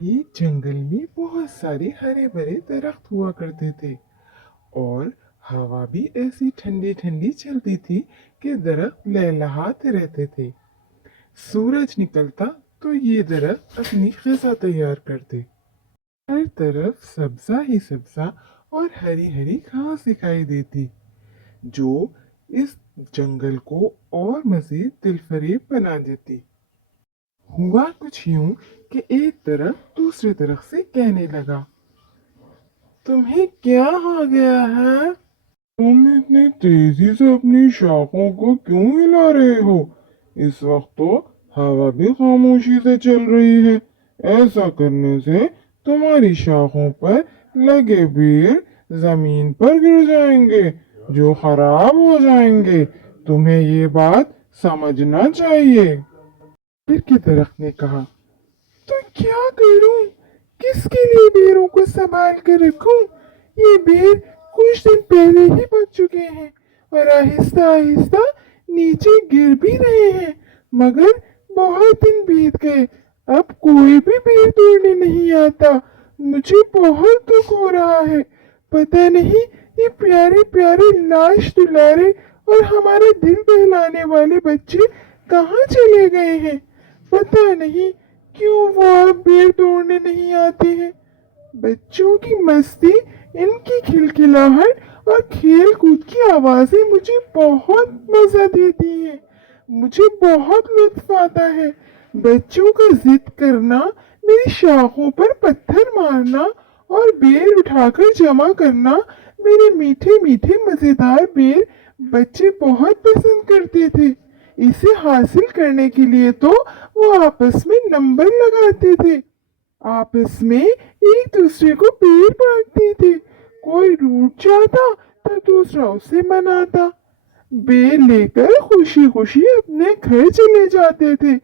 एक जंगल में बहुत सारे हरे भरे दरख्त हुआ करते थे और हवा भी ऐसी ठंडी ठंडी चलती थी कि दरख्त लहलहाते रहते थे। सूरज निकलता तो ये दरख्त अपनी ग़िज़ा तैयार करते। हर तरफ सब्ज़ा ही सब्ज़ा और हरी हरी घास दिखाई देती, जो इस जंगल को और मज़ीद दिलफरेब बना देती। हुआ कुछ यूं कि एक दरख्त दूसरे दरख्त से कहने लगा, तुम्हें क्या हो गया है? तुम इतनी तेजी से अपनी शाखों को क्यों हिला रहे हो? इस वक्त तो हवा भी खामोशी से चल रही है। ऐसा करने से तुम्हारी शाखों पर लगे बेर जमीन पर गिर जाएंगे, जो खराब हो जाएंगे। तुम्हें ये बात समझना चाहिए। फिर के दरख्त ने कहा, तो क्या करूं? किसके लिए बेरों को संभाल कर रखूं? ये बेर कुछ दिन पहले ही पक चुके हैं और आहिस्ता आहिस्ता नीचे गिर भी रहे हैं, मगर बहुत दिन बीत गए, अब कोई भी बेर तोड़ने नहीं आता। मुझे बहुत दुख हो रहा है। पता नहीं ये प्यारे प्यारे लाश दुलारे और हमारा दिल बहलाने वाले बच्चे कहाँ चले गए हैं। पता नहीं क्यों वो अब बेर तोड़ने नहीं आते हैं। बच्चों की मस्ती, इनकी खिलखिलाहट और खेल कूद की आवाजें मुझे बहुत मजा देती हैं। मुझे बहुत लुत्फ आता है। बच्चों का जिद करना, मेरी शाखों पर पत्थर मारना और बेर उठाकर जमा करना, मेरे मीठे मीठे मजेदार बेर बच्चे बहुत पसंद करते थे। इसे हासिल करने के लिए तो वो आपस में नंबर लगाते थे, आपस में एक दूसरे को बेर बांटते थे। कोई रूठ जाता तो दूसरा उसे मनाता। बेर लेकर खुशी खुशी अपने घर चले जाते थे,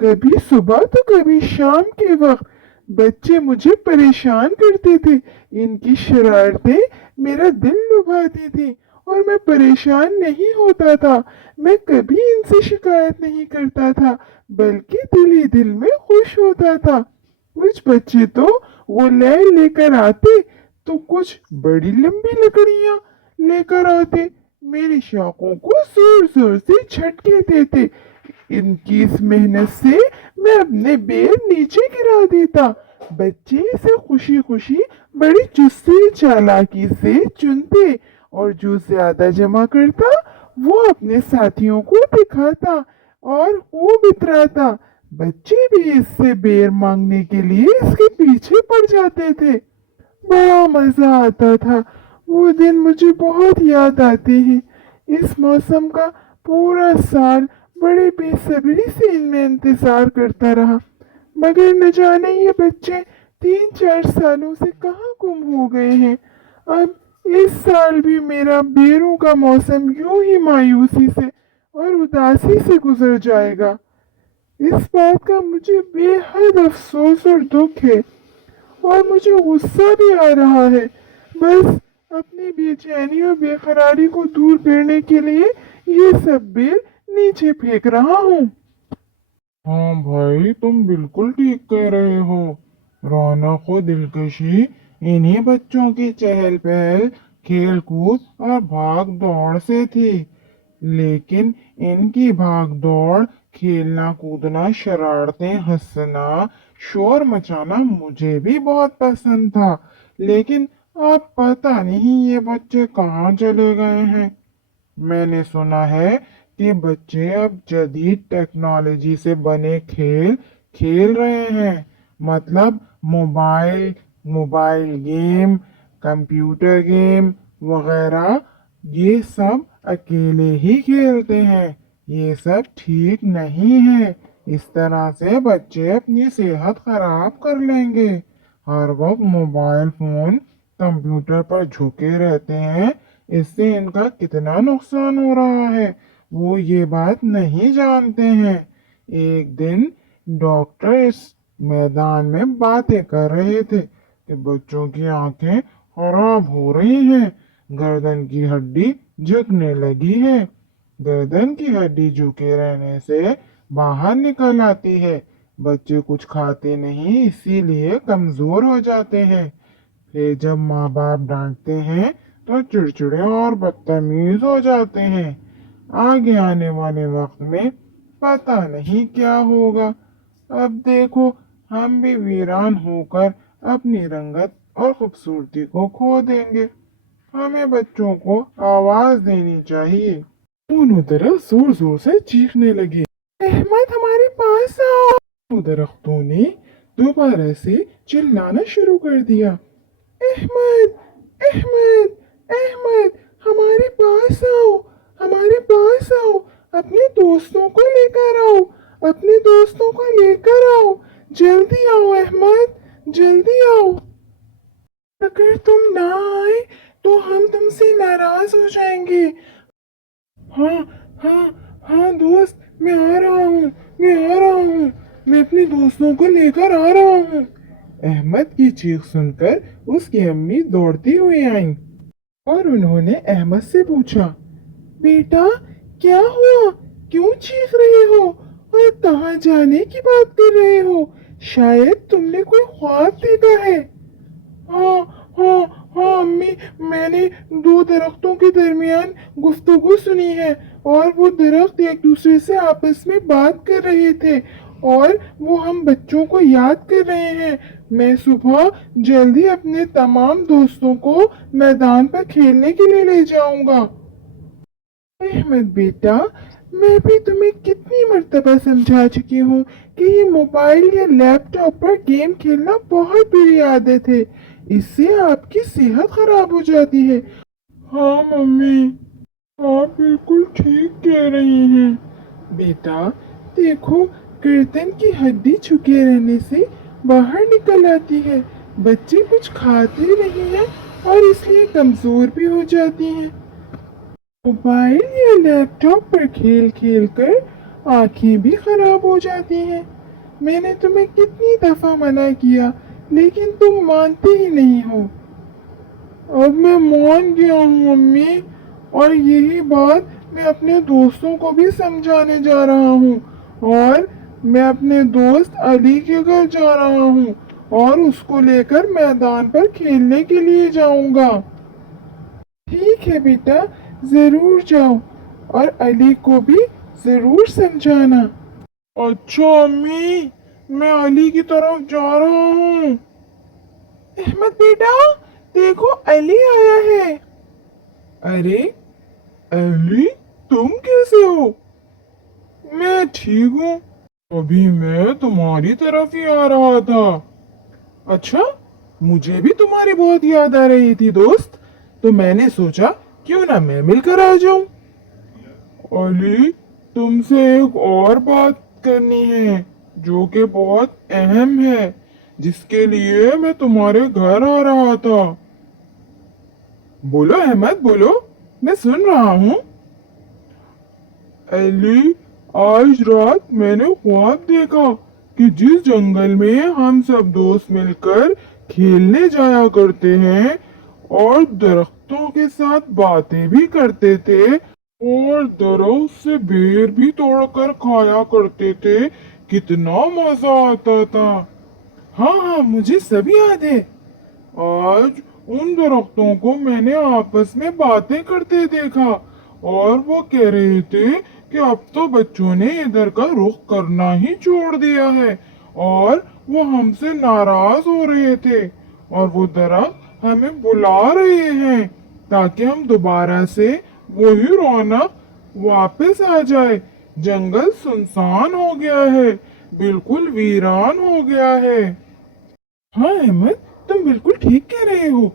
कभी सुबह तो कभी शाम के वक्त। बच्चे मुझे परेशान करते थे। इनकी शरारतें मेरा दिल लुभाती थी और मैं परेशान नहीं होता था। मैं कभी इनसे शिकायत नहीं करता था, बल्कि दिल ही दिल में खुश होता था। कुछ बच्चे तो वो लेकर आते तो कुछ बड़ी लंबी लकड़ियां लेकर आते, मेरी शाखों को जोर जोर से झटके देते। इनकी इस मेहनत से मैं अपने बेर नीचे गिरा देता। बच्चे इसे खुशी खुशी बड़ी चुस्ती चालाकी से चुनते और जो ज्यादा जमा करता वो अपने साथियों को दिखाता और वो बितराता। बच्चे भी इससे बेर मांगने के लिए इसके पीछे पड़ जाते थे। बड़ा मजा आता था। वो दिन मुझे बहुत याद आते हैं। इस मौसम का पूरा साल बड़े बेसब्री से इनमें इंतजार करता रहा, मगर न जाने ये बच्चे 3-4 सालों से कहाँ गुम हो गए हैं। अब इस साल भी मेरा बेरों का मौसम यूं ही मायूसी से और उदासी से गुजर जाएगा। इस बात का मुझे बेहद अफसोस और दुख है, और मुझे गुस्सा भी आ रहा है। बस अपनी बेचैनी और बेकरारी को दूर करने के लिए ये सब बेर नीचे फेंक रहा हूँ। हाँ भाई, तुम बिल्कुल ठीक कह रहे हो। रौनक और दिलकशी इन्हीं बच्चों की चहल पहल, खेल कूद और भाग दौड़ से थी। लेकिन इनकी भाग दौड़, खेलना कूदना, शरारतें, हंसना, शोर मचाना मुझे भी बहुत पसंद था। लेकिन अब पता नहीं ये बच्चे कहाँ चले गए हैं। मैंने सुना है कि बच्चे अब जदीद टेक्नोलॉजी से बने खेल खेल रहे हैं। मतलब mobile mobile game, computer game वगैरह, ये सब अकेले ही खेलते हैं। ये सब ठीक नहीं है। इस तरह से बच्चे अपनी सेहत खराब कर लेंगे। हर वक्त मोबाइल फोन, कंप्यूटर पर झुके रहते हैं। इससे इनका कितना नुकसान हो रहा है, वो ये बात नहीं जानते हैं। एक दिन डॉक्टर इस मैदान में बातें कर रहे थे कि बच्चों की आंखें खराब हो रही हैं, गर्दन की हड्डी झुकने लगी है। गर्दन की हड्डी झुके रहने से बाहर निकल आती है, बच्चे कुछ खाते नहीं, इसीलिए कमजोर हो जाते हैं। फिर जब माँ बाप डांटते हैं तो चिड़चिड़े और बदतमीज हो जाते हैं। आगे आने वाले वक्त में पता नहीं क्या होगा। अब देखो, हम भी वीरान होकर अपनी रंगत और खूबसूरती को खो देंगे। हमें बच्चों को आवाज देनी चाहिए। दोनों तरफ जोर जोर से चीखने लगे, अहमद हमारे पास आओ। दोनों दरख्तों ने दोबारा से चिल्लाना शुरू कर दिया, अहमद, अहमद, अहमद, हमारे पास आओ, हमारे पास आओ, अपने दोस्तों को लेकर आओ, अपने दोस्तों को लेकर आओ, जल्दी आओ अहमद, जल्दी आओ। अगर तुम ना आए तो हम तुमसे नाराज हो जाएंगे। हाँ, हाँ, हाँ दोस्त, मैं आ रहा हूँ, मैं आ रहा हूँ, मैं अपने दोस्तों को लेकर आ रहा हूँ। अहमद की चीख सुनकर उसकी अम्मी दौड़ती हुई आईं और उन्होंने अहमद से पूछा, बेटा क्या हुआ, क्यों चीख रहे हो और कहाँ जाने की बात कर रहे हो? शायद तुमने कोई ख्वाब देखा है। हाँ, हाँ, हाँ अम्मी, मैंने दो दरख्तों के दरमियान गुफ्तगू सुनी है और वो दरख्त एक दूसरे से आपस में बात कर रहे थे और वो हम बच्चों को याद कर रहे हैं। मैं सुबह जल्दी अपने तमाम दोस्तों को मैदान पर खेलने के लिए ले जाऊंगा। अहमद बेटा, मैं भी तुम्हें कितनी मर्तबा समझा चुकी हूँ कि ये मोबाइल या लैपटॉप पर गेम खेलना बहुत बुरी आदत है। इससे आपकी सेहत खराब हो जाती है। हाँ मम्मी, आप बिल्कुल ठीक कह रही हैं। बेटा देखो, गर्दन की हड्डी झुके रहने से बाहर निकल आती है। बच्चे कुछ खाते नहीं हैं और इसलिए कमजोर भी हो जाती हैं। मोबाइल या लैपटॉप पर खेल खेल कर आंखें भी खराब हो जाती हैं। मैंने तुम्हें कितनी दफा मना किया, लेकिन तुम मानते ही नहीं हो। अब मैं मान गया हूँ मम्मी, और यही बात मैं अपने दोस्तों को भी समझाने जा रहा हूँ। और मैं अपने दोस्त अली के घर जा रहा हूँ और उसको लेकर मैदान पर खेलने के लिए जाऊंगा। ठीक है बेटा, जरूर जाओ और अली को भी जरूर समझाना। अच्छा अम्मी, मैं अली की तरफ जा रहा हूँ। अहमद बेटा देखो, अली आया है। अरे अली, तुम कैसे हो? मैं ठीक हूँ, अभी मैं तुम्हारी तरफ ही आ रहा था। अच्छा, मुझे भी तुम्हारी बहुत याद आ रही थी दोस्त, तो मैंने सोचा क्यों ना मैं मिलकर आ जाऊं। अली, तुमसे एक और बात करनी है जो कि बहुत अहम है, जिसके लिए मैं तुम्हारे घर आ रहा था। बोलो अहमद, बोलो, मैं सुन रहा हूँ। अली, आज रात मैंने ख्वाब देखा कि जिस जंगल में हम सब दोस्त मिलकर खेलने जाया करते हैं और दरख्तों के साथ बातें भी करते थे और दरख्त से बेर भी तोड़कर खाया करते थे, कितना मजा आता था। हाँ हाँ, मुझे सब याद है। आज उन दरख्तों को मैंने आपस में बातें करते देखा और वो कह रहे थे कि अब तो बच्चों ने इधर का रुख करना ही छोड़ दिया है और वो हमसे नाराज हो रहे थे और वो दरख्त हमें बुला रहे हैं ताकि हम दोबारा से वही रौनक वापस आ जाए। जंगल सुनसान हो गया है, बिल्कुल वीरान हो गया है। हाँ अहमद, तुम बिल्कुल ठीक कह रहे हो।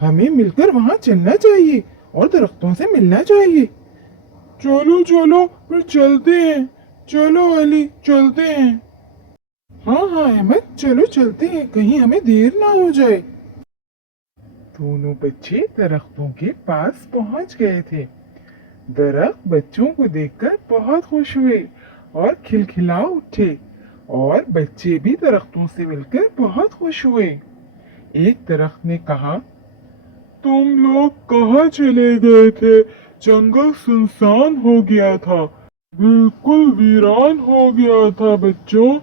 हमें मिलकर वहाँ चलना चाहिए और दरख्तों से मिलना चाहिए। चलो चलो फिर चलते हैं। चलो अली, चलते हैं। हाँ हाँ अहमद, चलो चलते हैं, कहीं हमें देर ना हो जाए। दोनों बच्चे दरख्तों के पास पहुंच गए थे। दरख्त बच्चों को देखकर बहुत खुश हुए और खिलखिला उठे और बच्चे भी दरख्तों से मिलकर बहुत खुश हुए। एक दरख्त ने कहा, तुम लोग कहाँ चले गए थे? जंगल सुनसान हो गया था, बिल्कुल वीरान हो गया था बच्चों।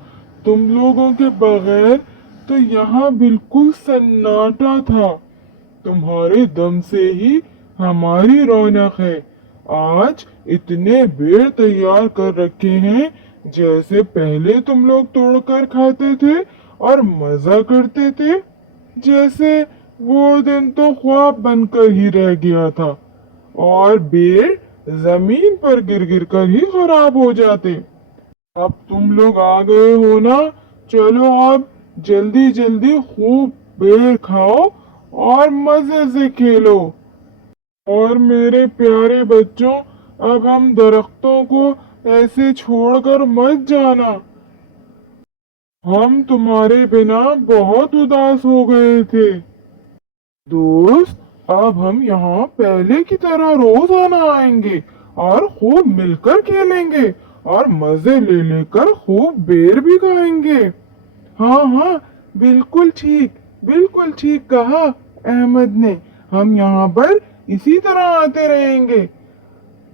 तुम लोगों के बगैर तो यहाँ बिल्कुल सन्नाटा था। तुम्हारे दम से ही हमारी रौनक है। आज इतने बेर तैयार कर रखे हैं, जैसे पहले तुम लोग तोड़कर खाते थे और मजा करते थे। जैसे वो दिन तो ख्वाब बनकर ही रह गया था और बेर जमीन पर गिर गिर कर ही खराब हो जाते। अब तुम लोग आ गए हो ना, चलो अब जल्दी जल्दी खूब बेर खाओ और मजे से खेलो। और मेरे प्यारे बच्चों, अब हम दरख्तों को ऐसे छोड़कर मत जाना। हम तुम्हारे बिना बहुत उदास हो गए थे। दोस्त, अब हम यहाँ पहले की तरह रोजाना आएंगे और खूब मिलकर खेलेंगे और मजे ले लेकर खूब बेर भी खाएंगे। हाँ हाँ, बिल्कुल ठीक कहा अहमद ने। हम यहाँ पर इसी तरह आते रहेंगे।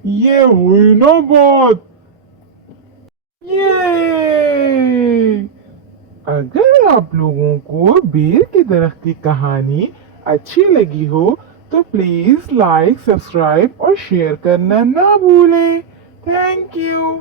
ये हुई ना बात। ये अगर आप लोगों को बेर के दरख्त की कहानी अच्छी लगी हो तो प्लीज लाइक, सब्सक्राइब और शेयर करना ना भूलें। Thank you.